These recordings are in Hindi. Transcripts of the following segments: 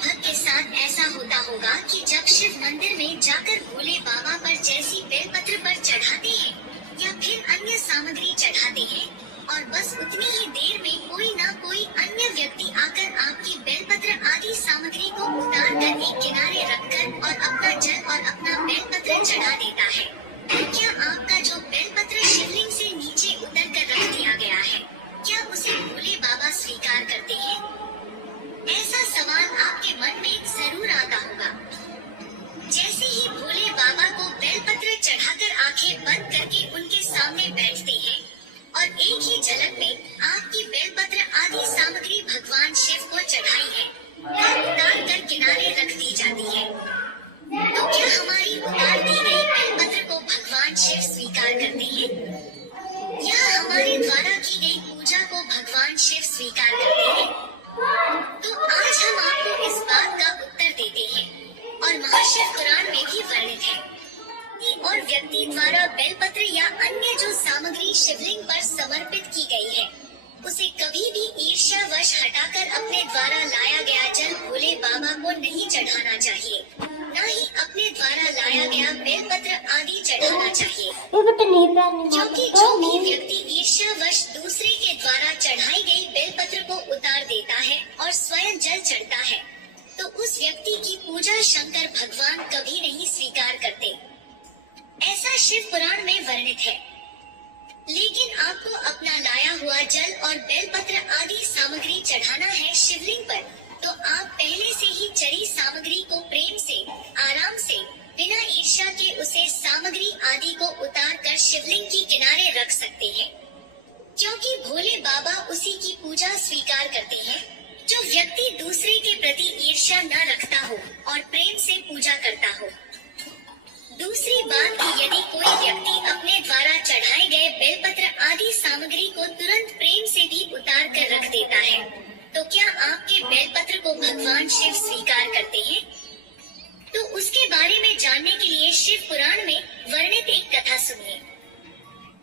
लगभग के साथ ऐसा होता होगा कि जब शिव मंदिर में जाकर भोले बाबा पर जैसी बेलपत्र पर चढ़ाते हैं या फिर अन्य सामग्री चढ़ाते हैं और बस उतनी ही देर में कोई न कोई अन्य व्यक्ति आकर आपकी बेलपत्र आदि सामग्री को उतार कर एक किनारे रखकर और अपना जल और अपना बेलपत्र चढ़ा देता है। क्या आपका जो बेलपत्र शिवलिंग से नीचे उतर कर रख दिया गया है, क्या उसे भोले बाबा स्वीकार करते हैं? ऐसा सवाल आपके मन में जरूर आता होगा। जैसे ही भोले बाबा को बेलपत्र चढ़ाकर आंखें बंद करके उनके सामने बैठते हैं और एक ही झलक में आपकी बेलपत्र आदि सामग्री भगवान शिव को चढ़ाई है या उतार कर किनारे रख दी जाती है, तो क्या हमारी उतार दी गई बेलपत्र को भगवान शिव स्वीकार करते हैं या हमारे द्वारा की गई पूजा को भगवान शिव स्वीकार करते हैं? तो आज हम आपको इस बात का उत्तर देते हैं और महाशिव पुराण में भी वर्णित है कि और व्यक्ति द्वारा बेलपत्र या अन्य जो सामग्री शिवलिंग पर समर्पित की गई है उसे कभी भी ईर्ष्यावश हटाकर अपने द्वारा लाया गया जल भोले बाबा को नहीं चढ़ाना चाहिए, न ही अपने द्वारा लाया गया बेलपत्र आदि चढ़ाना चाहिए, क्योंकि जो भी व्यक्ति ईर्ष्यावश दूसरे के द्वारा चढ़ाई गई बेलपत्र को उतार देता है और स्वयं जल चढ़ता है तो उस व्यक्ति की पूजा शंकर भगवान कभी नहीं स्वीकार करते। ऐसा शिव पुराण में वर्णित है। लेकिन आपको अपना लाया हुआ जल और बेलपत्र आदि सामग्री चढ़ाना है शिवलिंग पर, तो आप पहले से ही चढ़ी सामग्री को प्रेम से, आराम से, बिना ईर्ष्या के उसे सामग्री आदि को उतार कर शिवलिंग की किनारे रख सकते हैं, क्योंकि भोले बाबा उसी की पूजा स्वीकार करते हैं जो व्यक्ति दूसरे के प्रति ईर्ष्या न रखता हो और प्रेम से पूजा करता हो। दूसरी बात कि यदि कोई व्यक्ति अपने द्वारा चढ़ाए गए बेलपत्र आदि सामग्री को तुरंत प्रेम से भी उतार कर रख देता है, तो क्या आपके बेलपत्र को भगवान शिव स्वीकार करते हैं? तो उसके बारे में जानने के लिए शिव पुराण में वर्णित एक कथा सुनिए।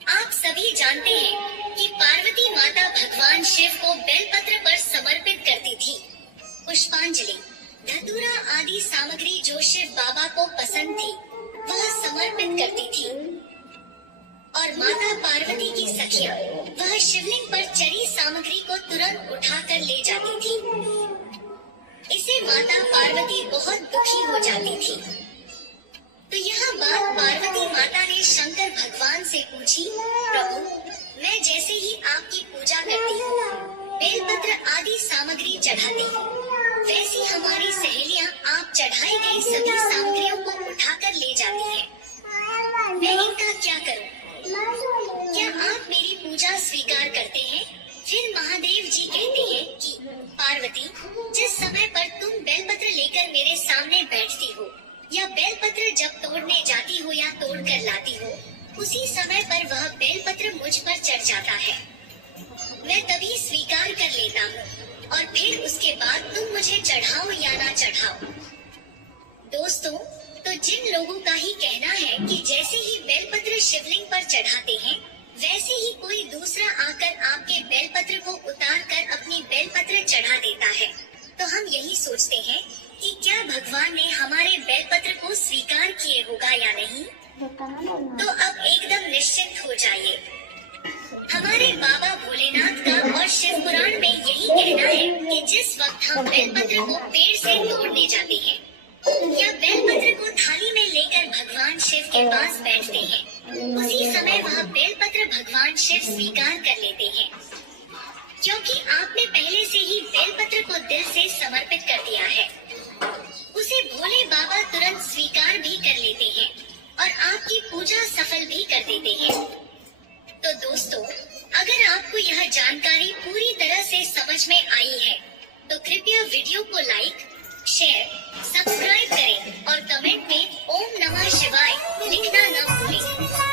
आप सभी जानते हैं कि पार्वती माता भगवान शिव को बेलपत्र पर समर्पित करती थी। पुष्पांजलि, धतूरा आदि सामग्री जो शिव बाबा को पसंद थी वह समर्पित करती थी और माता पार्वती की सखियां वह शिवलिंग पर चढ़ी सामग्री को तुरंत उठाकर ले जाती थी। इसे माता पार्वती बहुत दुखी हो जाती थी। तो यह बात पार्वती माता ने शंकर भगवान से पूछी, प्रभु, मैं जैसे ही आपकी पूजा करती हूँ, बेलपत्र आदि सामग्री चढ़ाती हूँ, वैसी हमारी सहेलियाँ आप चढ़ाई गई सभी सामग्रियों को उठाकर ले जाती हैं। मैं इनका क्या करूँ? क्या आप मेरी पूजा स्वीकार करते हैं? फिर महादेव जी कहते हैं कि पार्वती, जिस समय पर तुम बेलपत्र लेकर मेरे सामने बैठती हो या बेलपत्र जब तोड़ने जाती हो या तोड़ कर लाती हो, उसी समय पर वह बेलपत्र मुझ पर चढ़ जाता है। मैं तभी स्वीकार कर लेता हूँ और फिर उसके बाद तुम मुझे चढ़ाओ या ना चढ़ाओ। दोस्तों, तो जिन लोगों का ही कहना है कि जैसे ही बेलपत्र शिवलिंग पर चढ़ाते हैं वैसे ही कोई दूसरा आकर आपके बेलपत्र को उतार कर अपनी बेलपत्र चढ़ा देता है, तो हम यही सोचते हैं कि क्या भगवान ने हमारे बेलपत्र को स्वीकार किए होगा या नहीं। तो अब एकदम निश्चिंत हो जाइए। हमारे बाबा भोलेनाथ का और शिव पुराण में यही कहना है कि जिस वक्त हम बेलपत्र को पेड़ से तोड़ने जाते हैं या बेलपत्र को थाली में लेकर भगवान शिव के पास बैठते हैं, उसी समय वह बेलपत्र भगवान शिव स्वीकार कर लेते हैं, क्योंकि आपने पहले से ही बेलपत्र को दिल से समर्पित कर दिया है। उसे भोले बाबा तुरंत स्वीकार भी कर लेते हैं और आपकी पूजा सफल भी कर देते हैं। तो दोस्तों, अगर आपको यह जानकारी पूरी तरह से समझ में आई है तो कृपया वीडियो को लाइक, शेयर, सब्सक्राइब करें और कमेंट में ओम नमः शिवाय लिखना न भूलें।